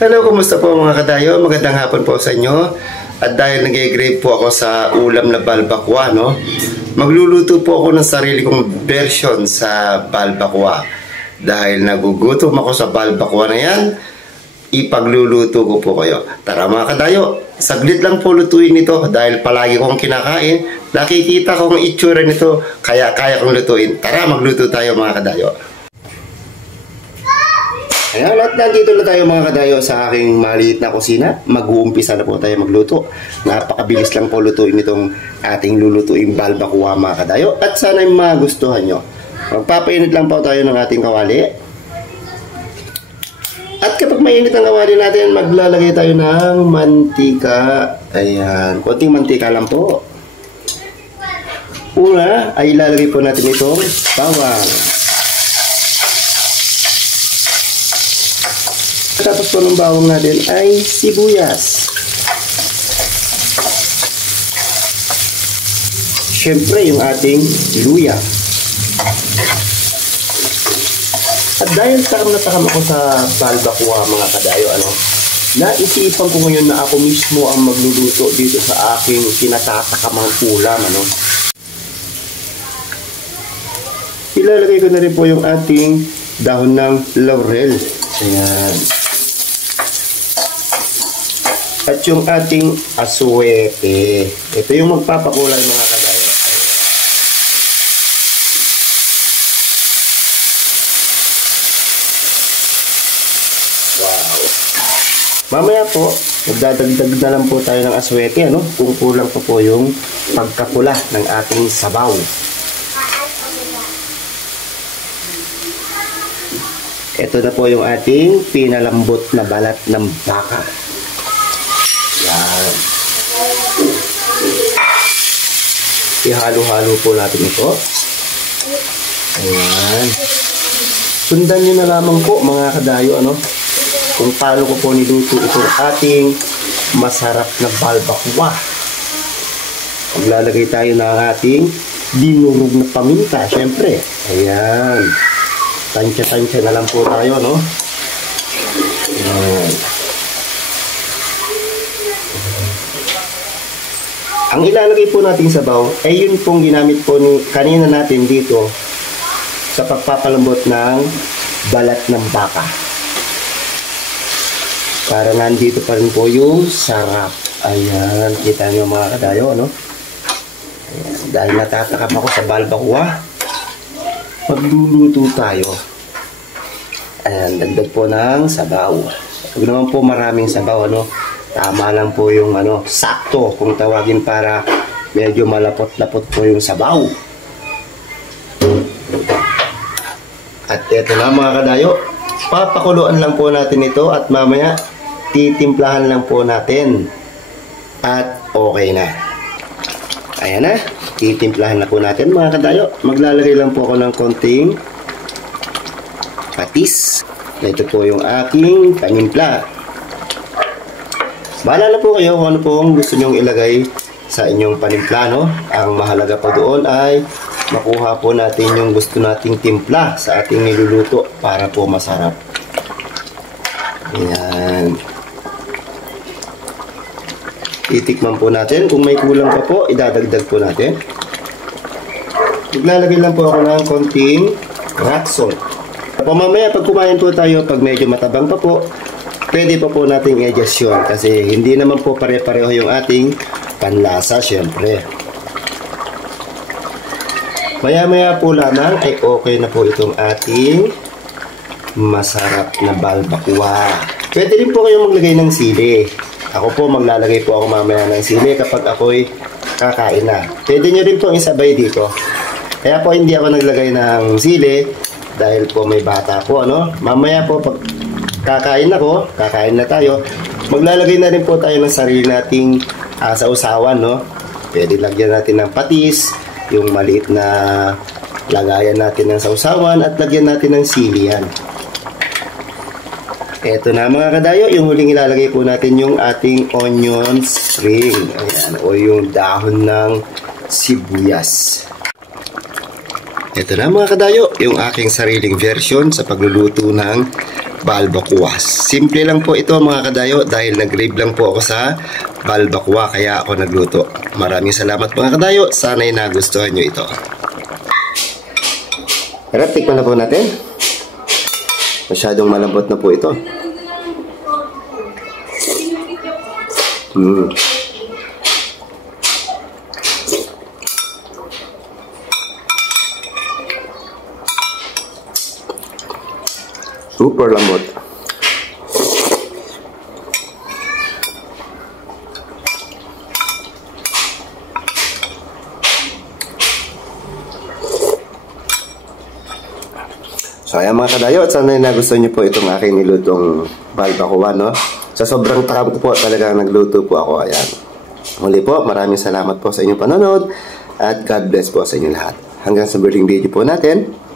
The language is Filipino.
Hello, kumusta po mga kadayo? Magandang hapon po sa inyo. At dahil nag-grave po ako sa ulam na balbakwa, no? Magluluto po ako ng sarili kong version sa balbakwa. Dahil nagugutom ako sa balbakwa na yan, ipagluluto ko po kayo. Tara mga kadayo, saglit lang po lutuin ito dahil palagi kong kinakain. Nakikita ko ang itsura nito, kaya kaya kong lutuin. Tara, magluto tayo mga kadayo. Ayan, at nandito na tayo mga kadayo sa aking maliit na kusina. Mag-uumpisa na po tayo magluto. Napakabilis lang po lutuin itong ating lulutuin balbakwa mga kadayo. At sana'y magustuhan nyo. Magpapainit lang po tayo ng ating kawali. At kapag mainit ang kawali natin, maglalagay tayo ng mantika. Ayan, konting mantika lang po. Una ay ilalagay po natin itong bawang. Tapos po ng bawang natin ay sibuyas. Siyempre yung ating luya. At dahil takam na takam ako sa balbakwa mga kadayo, naisipan ko ngayon na ako mismo ang magluluto dito sa aking kinatatakamang ulam. Ilalagay ko na rin po yung ating dahon ng laurel. Ayan. At yung ating aswete. Ito yung magpapakulay mga kadayo. Wow. Mamaya po, magdadagdag na lang po tayo ng aswete, kung kulang pa po yung pagkapula ng ating sabaw. Ito na po yung ating pinalambot na balat ng baka. Yan. Ihalo-halo po natin ito. Ayan. Sundan nyo na lamang po mga kadayo, kung paano ko po niluto itong ating masarap na balbakwa. Maglalagay tayo ng ating dinurog na paminta, syempre. Ayan. Tansya-tansya na lang po tayo, Ayan. Ang ilalagay po natin sa sabaw ay yun pong ginamit po kanina natin dito sa pagpapalambot ng balat ng baka. Para nandito pa rin po yung sarap. Ayan, kita nyo mga kadayo, Ayan, dahil natatakap ako sa balbakwa, pagluluto tayo. Ayan, dagdag po ng sabaw. Huwag naman po maraming sabaw, Tama lang po yung sakto kung tawagin para medyo malapot-lapot po yung sabaw. At eto na mga kadayo, papakuluan lang po natin ito at mamaya titimplahan lang po natin. At okay na. Ayan na, titimplahan na po natin mga kadayo. Maglalagay lang po ako ng konting patis. Ito po yung aking panimpla. Bahala na po kayo kung ano pong gusto nyong ilagay sa inyong panimpla, Ang mahalaga pa doon ay makuha po natin yung gusto nating timpla sa ating niluluto para po masarap. Ayan. Itikman po natin. Kung may kulang pa po, idadagdag po natin. Maglalagay lang po ako ng konting rock salt. Mamaya pag kumain po tayo, pag medyo matabang pa po, pwede pa po nating i-adjust yun kasi hindi naman po pare-pareho yung ating panlasa syempre. Maya-maya po lamang ay okay na po itong ating masarap na balbakwa. Pwede rin po kayong maglagay ng sili. Ako po maglalagay po ako mamaya ng sili kapag ako'y kakain na. Pwede nyo rin po isabay dito. Kaya po hindi ako naglagay ng sili dahil po may bata po, Mamaya po pag kakain na tayo, maglalagay na rin po tayo ng sarili nating sausawan, Pwede lagyan natin ng patis, yung maliit na lagayan natin ng sausawan at lagyan natin ng sili yan. Eto na mga kadayo, yung huling ilalagay po natin yung ating onion string. Ayan, o yung dahon ng sibuyas. Ito na mga kadayo, yung aking sariling version sa pagluluto ng balbakwa. Simple lang po ito mga kadayo dahil nag-grave lang po ako sa balbakwa kaya ako nagluto. Maraming salamat mga kadayo. Sana'y nagustuhan nyo ito. Tara, tikman na po natin. Masyadong malambot na po ito. Super lambot. So ayan mga kadayo, at sana nagustuhan niyo po itong aking nilutong balbakwa, no? Sa sobrang takam ko po talagang nagluto po ako. Ayan. Muli po, maraming salamat po sa inyong panonood at God bless po sa inyo lahat. Hanggang sa muling video po natin.